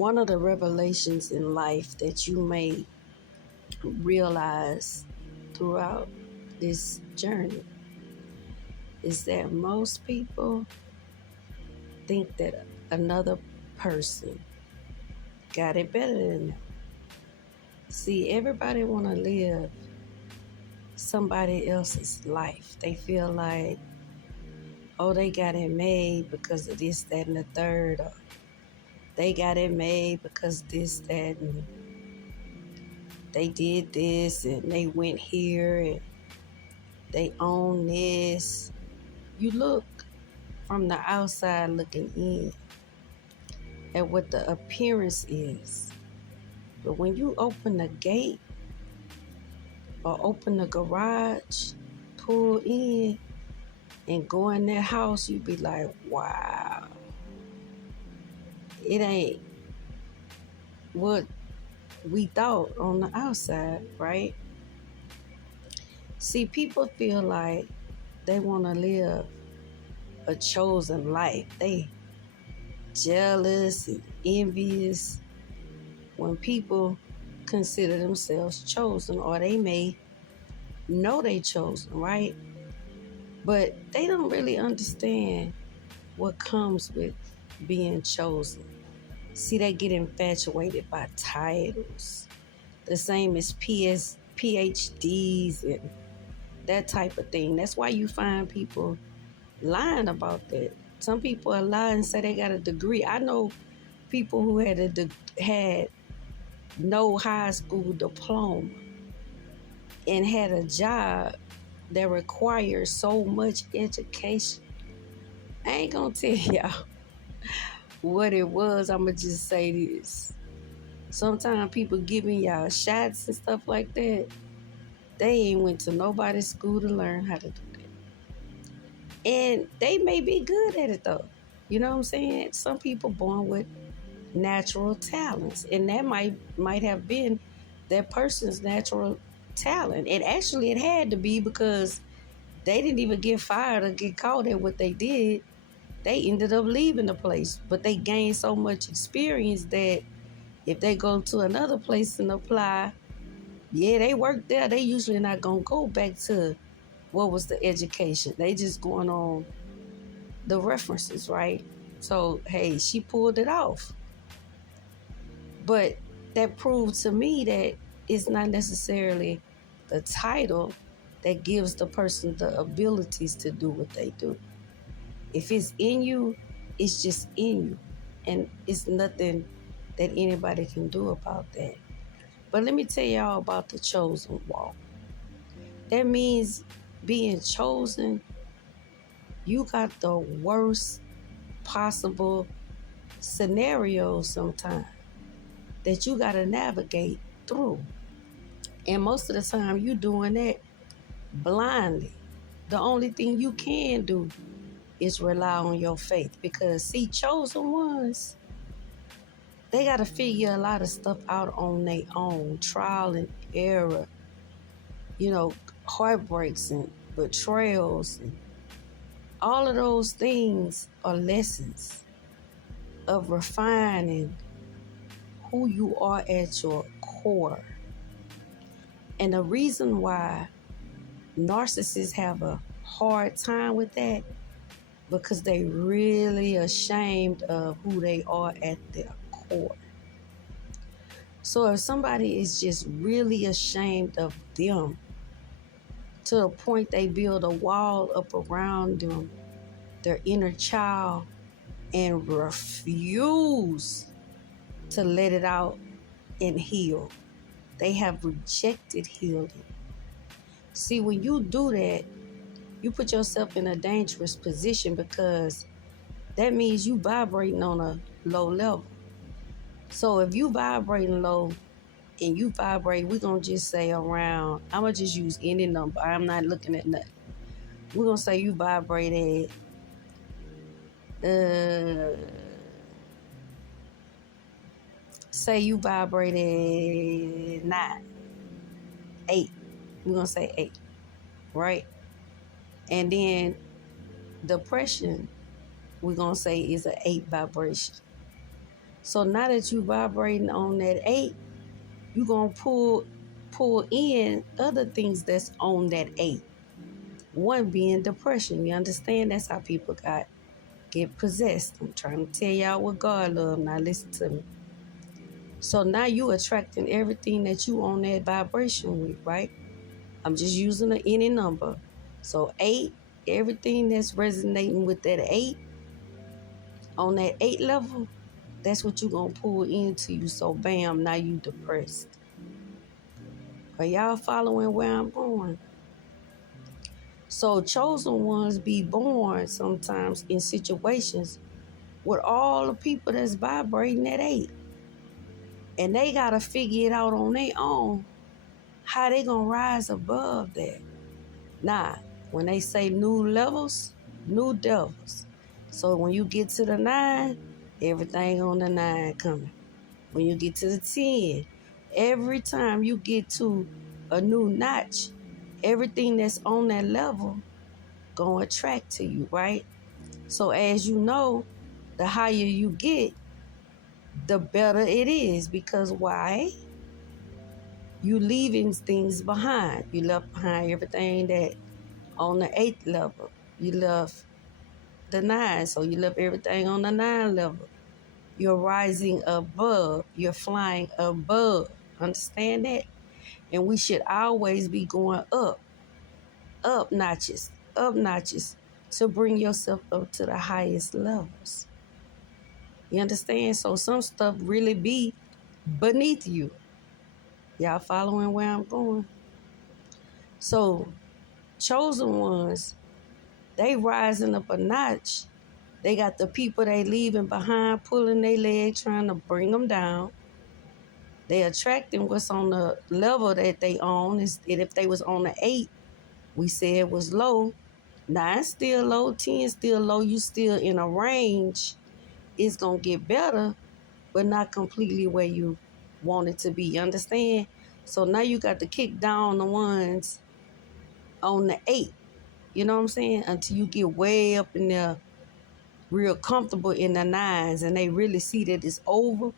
One of the revelations in life that you may realize throughout this journey is that most people think that another person got it better than them. See, everybody want to live somebody else's life. They feel like, oh, they got it made because of this, that, and the third. Or they got it made because this, that, and they did this, and they went here, and they own this. You look from the outside looking in at what the appearance is. But when you open the gate or open the garage, pull in, and go in that house, you be like, wow, it ain't what we thought on the outside, right? See, people feel like they want to live a chosen life. They jealous and envious when people consider themselves chosen, or they may know they chosen, right? But they don't really understand what comes with being chosen. See, they get infatuated by titles, the same as PhDs and that type of thing. That's why you find people lying about that. Some people are lying and say they got a degree. I know people who had no high school diploma and had a job that requires so much education. I ain't gonna tell y'all what it was. I'ma just say this. Sometimes people giving y'all shots and stuff like that, they ain't went to nobody's school to learn how to do that. And they may be good at it though. You know what I'm saying? Some people born with natural talents, and that might have been that person's natural talent. And actually it had to be, because they didn't even get fired or get caught at what they did. They ended up leaving the place, but they gained so much experience that if they go to another place and apply, yeah, they work there, they usually not gonna go back to what was the education. They just going on the references, right? So hey, she pulled it off. But that proved to me that it's not necessarily the title that gives the person the abilities to do what they do. If it's in you, it's just in you. And it's nothing that anybody can do about that. But let me tell y'all about the chosen walk. That means being chosen, you got the worst possible scenario sometimes that you got to navigate through. And most of the time you doing that blindly. The only thing you can do is rely on your faith, because see, chosen ones, they got to figure a lot of stuff out on their own, trial and error, heartbreaks and betrayals, and all of those things are lessons of refining who you are at your core. And the reason why narcissists have a hard time with that, because they really ashamed of who they are at their core. So if somebody is just really ashamed of them to the point they build a wall up around them, their inner child, and refuse to let it out and heal, they have rejected healing. See, when you do that, you put yourself in a dangerous position, because that means you vibrating on a low level. So if you vibrating low and you vibrate, we're going to just say around, I'm going to just use any number. I'm not looking at nothing. We're going to say you vibrated, say you vibrated 9, 8. We're going to say 8, right? And then depression, we're going to say is an 8 vibration. So now that you vibrating on that 8, you going to pull in other things that's on that 8. One being depression. You understand? That's how people get possessed. I'm trying to tell y'all what God love. Now listen to me. So now you attracting everything that you on that vibration with, right? I'm just using any number. So 8, everything that's resonating with that 8, on that 8 level, that's what you're going to pull into you. So bam, now you depressed. Are y'all following where I'm going? So chosen ones be born sometimes in situations with all the people that's vibrating at 8. And they got to figure it out on their own how they going to rise above that. Now, when they say new levels, new devils. So when you get to the 9, everything on the 9 coming. When you get to the 10, every time you get to a new notch, everything that's on that level gonna attract to you, right? So as you know, the higher you get, the better it is. Because why? You leaving things behind. You left behind everything that on the 8th level. You left the 9, so you left everything on the 9 level. You're rising above. You're flying above. Understand that? And we should always be going up notches to bring yourself up to the highest levels. You understand? So some stuff really be beneath you. Y'all following where I'm going? So chosen ones, they rising up a notch. They got the people they leaving behind, pulling their leg, trying to bring them down. They attracting what's on the level that they on. And if they was on the 8, we said it was low. 9 still low, 10 still low. You still in a range. It's going to get better, but not completely where you want it to be. You understand? So now you got to kick down the ones on the 8. You know what I'm saying? Until you get way up in there, real comfortable in the 9s, and they really see that it's over.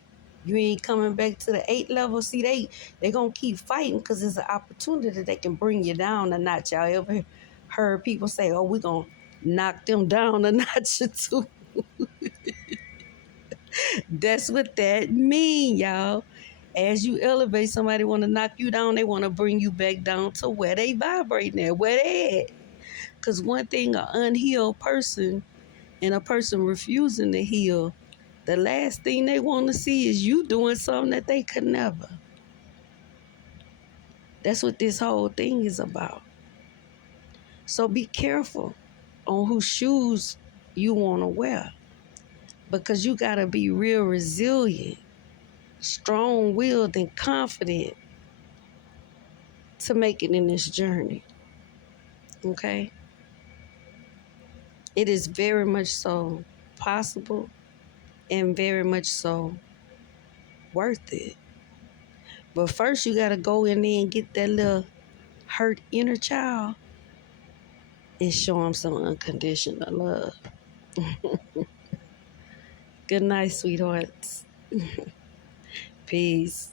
You ain't coming back to the 8 level. See, they going to keep fighting because it's an opportunity that they can bring you down a notch. Y'all ever heard people say, oh, we're going to knock them down a notch or two? That's what that mean, y'all. As you elevate, somebody want to knock you down. They want to bring you back down to where they vibrating at, where they at. Because one thing, an unhealed person and a person refusing to heal, the last thing they want to see is you doing something that they could never. That's what this whole thing is about. So be careful on whose shoes you want to wear, because you got to be real resilient, strong-willed, and confident to make it in this journey. Okay? It is very much so possible and very much so worth it. But first, you got to go in there and get that little hurt inner child and show them some unconditional love. Good night, sweethearts. Peace.